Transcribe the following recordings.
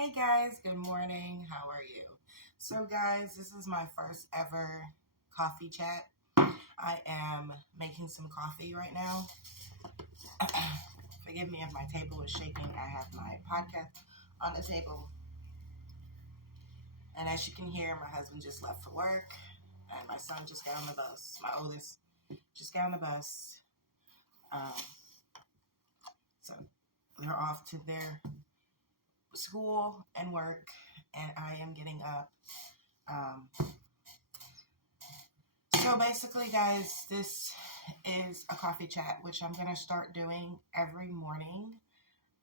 Hey guys, good morning. How are you? So, guys, this is my first ever coffee chat. I am making some coffee right now. Forgive me if my table is shaking. I have my podcast on the table. And as you can hear, my husband just left for work. And my son just got on the bus. My oldest just got on the bus. Um, so they're off to their school and work. And I am getting up. So basically, guys, this is a coffee chat, which I'm going to start doing every morning.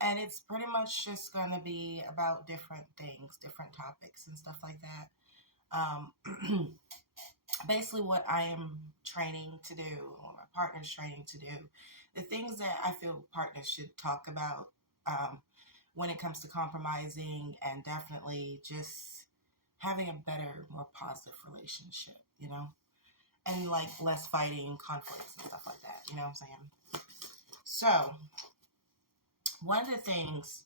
And it's pretty much just going to be about different things, different topics and stuff like that. Basically what I am training to do, or my partner's training to do, the things that I feel partners should talk about when it comes to compromising and definitely just having a better, more positive relationship. And like less fighting, conflicts, and stuff like that. You know what I'm saying? So, one of the things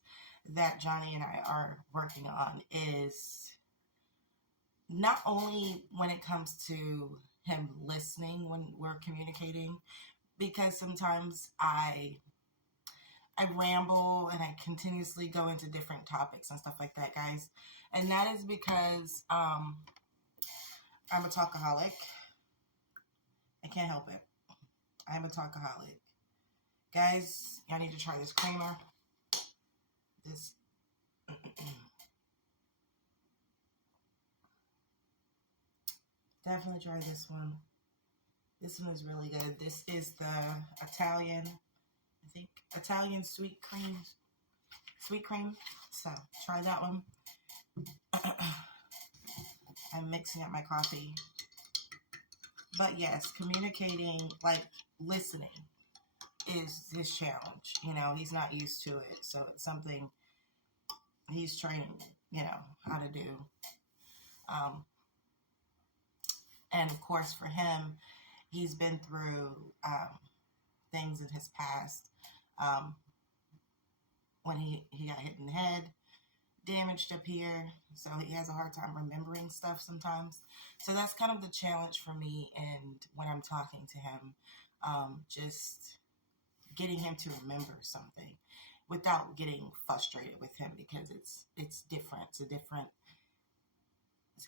that Johnny and I are working on is not only when it comes to him listening when we're communicating, because sometimes I ramble and I continuously go into different topics and stuff like that, guys. And that is because I'm a talkaholic. I can't help it. I'm a talkaholic. Guys, y'all need to try this creamer. This definitely try this one. This one is really good. This is the Italian sweet cream. So try that one. I'm mixing up my coffee. But yes, communicating, like listening, is his challenge. He's not used to it. So it's something he's training, how to do. And of course, for him, he's been through things in his past. When he got hit in the head, damaged up here, so he has a hard time remembering stuff sometimes. So that's kind of the challenge for me, and when I'm talking to him, just getting him to remember something without getting frustrated with him, because it's different. It's a different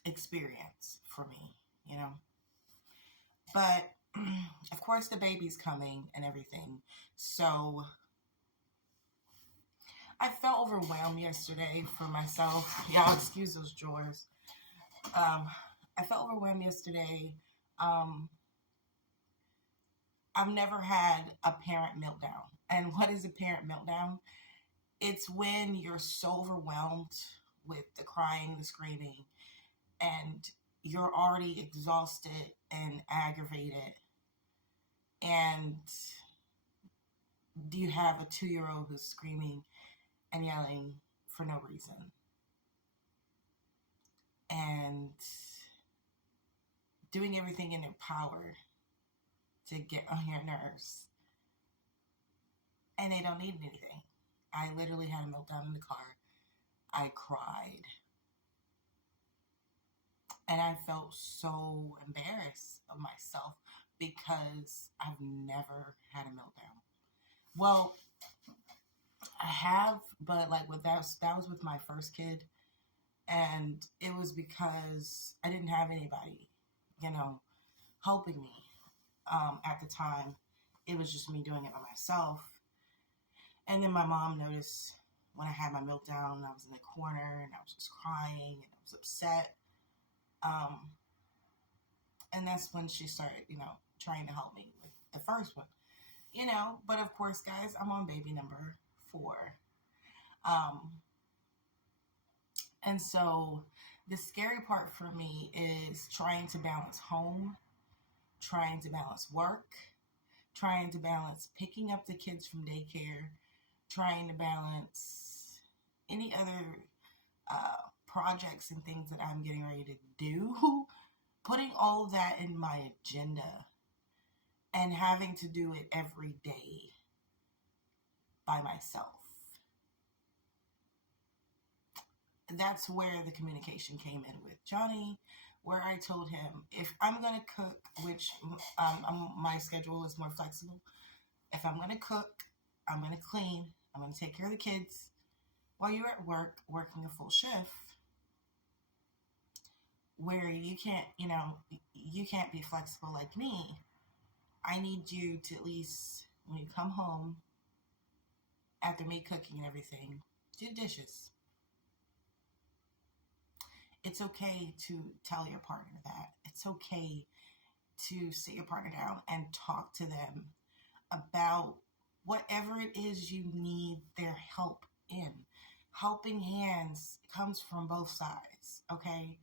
experience for me. But of course, the baby's coming and everything, so I felt overwhelmed yesterday for myself. Y'all excuse those drawers. I felt overwhelmed yesterday. I've never had a parent meltdown. And what is a parent meltdown? It's when you're so overwhelmed with the crying, the screaming, and you're already exhausted and aggravated. And you have a 2-year-old who's screaming and yelling for no reason. And doing everything in their power to get on your nerves. And they don't need anything. I literally had a meltdown in the car. I cried. And I felt so embarrassed of myself because I've never had a meltdown. Well, I have, but like that was with my first kid. And it was because I didn't have anybody, helping me at the time. It was just me doing it by myself. And then my mom noticed when I had my meltdown, I was in the corner and I was just crying and I was upset. And that's when she started, trying to help me with the first one, But of course, guys, I'm on baby number 4. And so the scary part for me is trying to balance home, trying to balance work, trying to balance picking up the kids from daycare, trying to balance any other projects and things that I'm getting ready to do, putting all that in my agenda and having to do it every day by myself. that's where the communication came in with Johnny, where I told him if I'm going to cook, which my schedule is more flexible, if I'm going to cook, I'm going to clean, I'm going to take care of the kids while you're at work working a full shift where you can't, you can't be flexible like me. I need you to at least, when you come home, after me cooking and everything, do dishes. It's okay to tell your partner that. It's okay to sit your partner down and talk to them about whatever it is you need their help in. Helping hands comes from both sides, okay?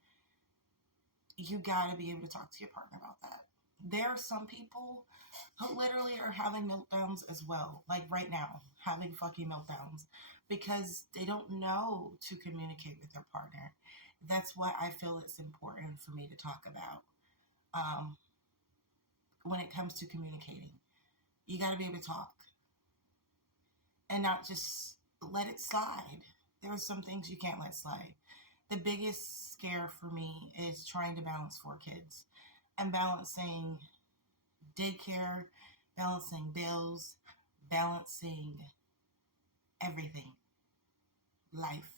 You got to be able to talk to your partner about that. There are some people who literally are having meltdowns as well, like right now, having fucking meltdowns because they don't know to communicate with their partner. That's why I feel it's important for me to talk about when it comes to communicating. You got to be able to talk and not just let it slide. There are some things you can't let slide. The biggest scare for me is trying to balance 4 kids and balancing daycare, balancing bills, balancing everything, life.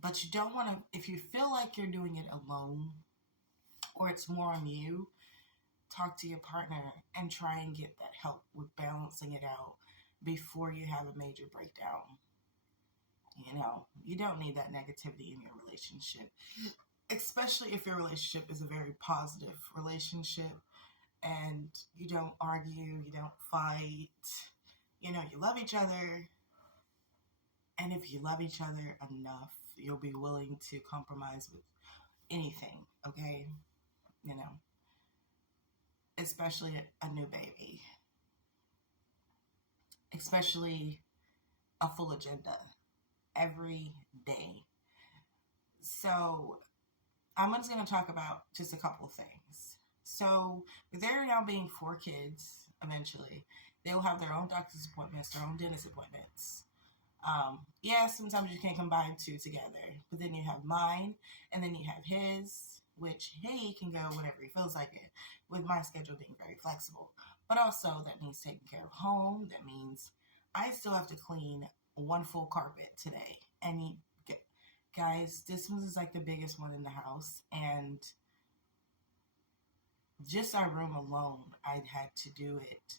But you don't want to, if you feel like you're doing it alone or it's more on you, talk to your partner and try and get that help with balancing it out before you have a major breakdown. You don't need that negativity in your relationship, especially if your relationship is a very positive relationship and you don't argue, you don't fight, you love each other. And if you love each other enough, you'll be willing to compromise with anything, okay? Especially a new baby, especially a full agenda every day. So I'm just going to talk about just a couple of things. So with there now being 4 kids, eventually, they will have their own doctor's appointments, their own dentist appointments. Sometimes you can combine 2 together, but then you have mine, and then you have his, which, hey, he can go whenever he feels like it, with my schedule being very flexible. But also, that means taking care of home. That means I still have to clean 1 full carpet today. And guys, this one is like the biggest one in the house, and just our room alone, I'd had to do it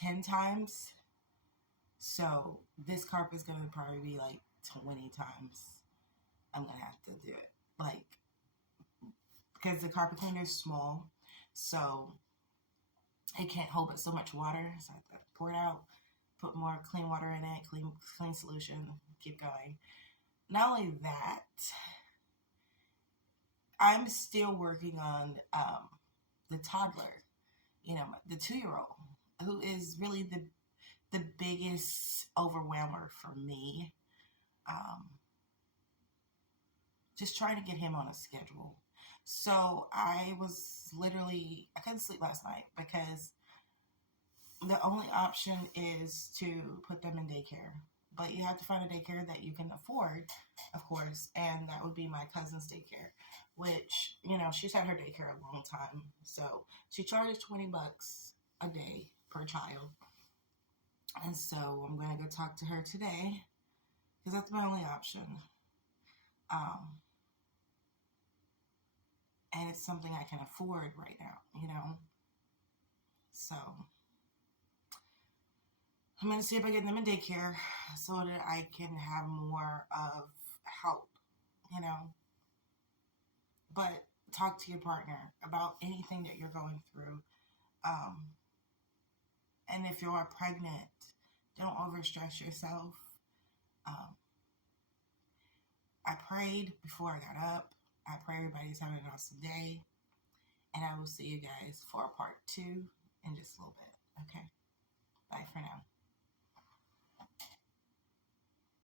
10 times. So this carpet is going to probably be like 20 times I'm going to have to do it. Like, because the carpet cleaner is small, so it can't hold but so much water. So I have to pour it out, put more clean water in it, clean solution, keep going. Not only that, I'm still working on the toddler, the 2-year-old, who is really the biggest overwhelmer for me. Just trying to get him on a schedule. So I couldn't sleep last night because the only option is to put them in daycare. But you have to find a daycare that you can afford, of course, and that would be my cousin's daycare, which, she's had her daycare a long time. So she charges $20 a day per child. And so I'm going to go talk to her today because that's my only option. And it's something I can afford right now, So I'm going to see if I get them in daycare so that I can have more of help, But talk to your partner about anything that you're going through. And if you are pregnant, don't overstress yourself. I prayed before I got up. I pray everybody's having an awesome day. And I will see you guys for part 2 in just a little bit. Okay? Bye for now.